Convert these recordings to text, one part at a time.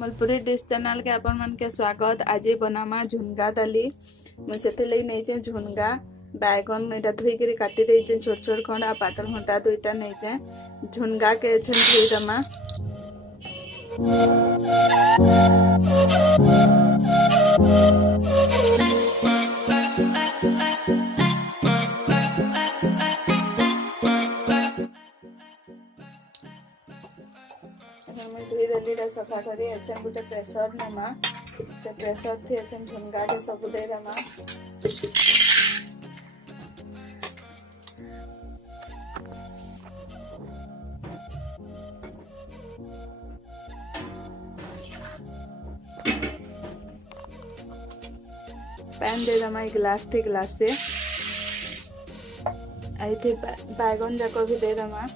Sambalpuri dish channel के अपन मन के स्वागत। आज बनामा झुनगा दाली। मुझे नहीं झुनगा बैगन इटा धोईक काटी देचे छोट छोट खंड आ पातल घंटा दुईटा नहीं झुनगा के धोई दमा। धोई देली सफा कर गोटे प्रेसर नमा से प्रेसर थी झुनगा के सब दे दमा। पैन दे दमा गिलास थी गिलास से आई थी बैगन जाक भी दे दमा।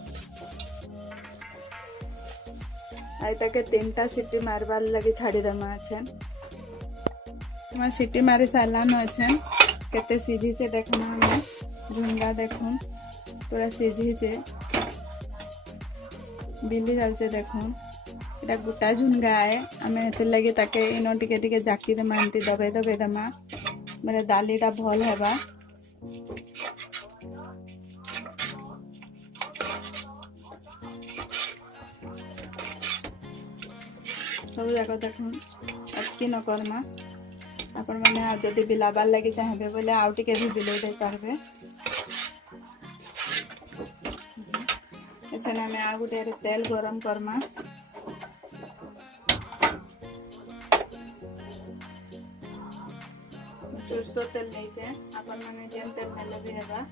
आई ताके 3टा सीटी मारबार लगी छाड़ी दमा अच्छन। सीटी मारी सारलान अच्छन केते सीझी से देखना हमें झुनगा देखून पूरा सीझी से बिली जाऊे देखून इटा गोटा झुनगा है आम हेतिर लगी ताके इनो टिके टिके जाकी दमा एमती दबे दबे दमा मेरे दालीटा भल हेबा। सब जाक देखुन अटकी न करमा आपण मैंने जदि बिलाबार लगी चाहे बोले आउ टिके भी बिले दे पारबे। एछन हमें आ गुटे तेल गरम करमा। सरसो तेल नहीं आपण मैंने जेन तेल नेले भी हेबा।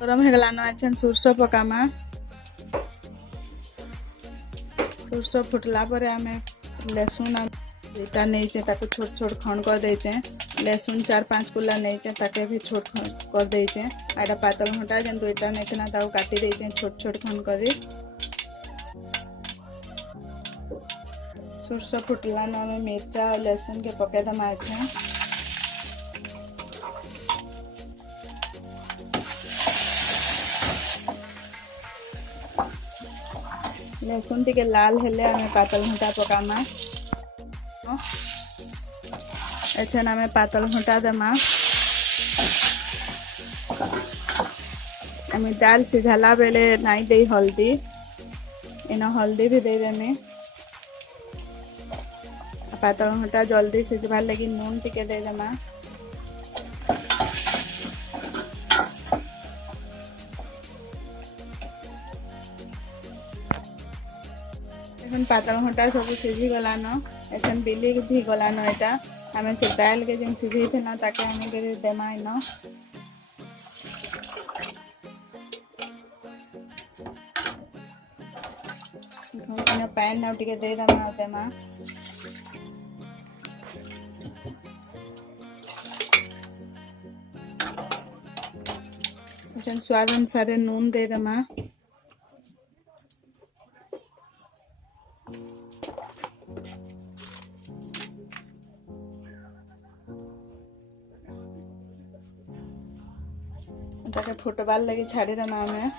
गरम हो गलान अच्छे सोरसो पकामा। सोरसो फुटला परे आमे लहसुन इटा नहीं ताको छोट छोट खंड कर देचे। लहसुन 4-5 कुला नहीं ताके भी छोट कर देचे। आटा पातल घंटा जेन दुईटा नहीं ना ताको काटी देचे छोट छोट खंड करी। सोरसो फुटला आमे मिर्चा और लहसुन के पके दमा अच्छे। लहसुन टी लाल हेले आमे पातल घंटा पकामा। एछन आमे पातल घंटा दमा। आमे दाल सिझाला बेले नाई दे हल्दी इन हल्दी भी दे देमे। पातल घंटा जल्दी सिझबार लगी नून टिके दे दमा। पातल घंटा सब सीझी गलान एखन बिली भी गलान एटा आमे से दाल के जेन सीझी थे ना ताके आमे के देमा इन पैन ना टिके दे दमा देमा। एखन स्वाद अनुसार नून दे दमा। ताके फुटबार लगी छाड़ी दमा हमें।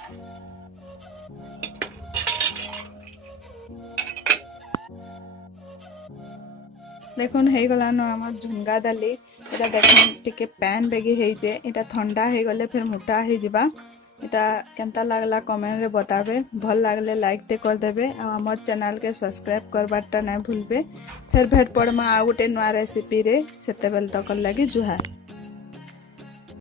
देखुन हो गलान आम झुनगा दाली इटा देखुन टिके पैन बेगी होइचे इटा ठंडा हो गले फिर मोटा हो जाबा। इटा केनता लागला कमेंट रे बताबे। भल लागले लाइक टे कर देबे आ हमर चैनल के सब्सक्राइब करबाटा नहीं भूलबे। फिर भेट पड़मा आ गुटे नवा रेसिपी रे सेते बेल तक लगी जुहार।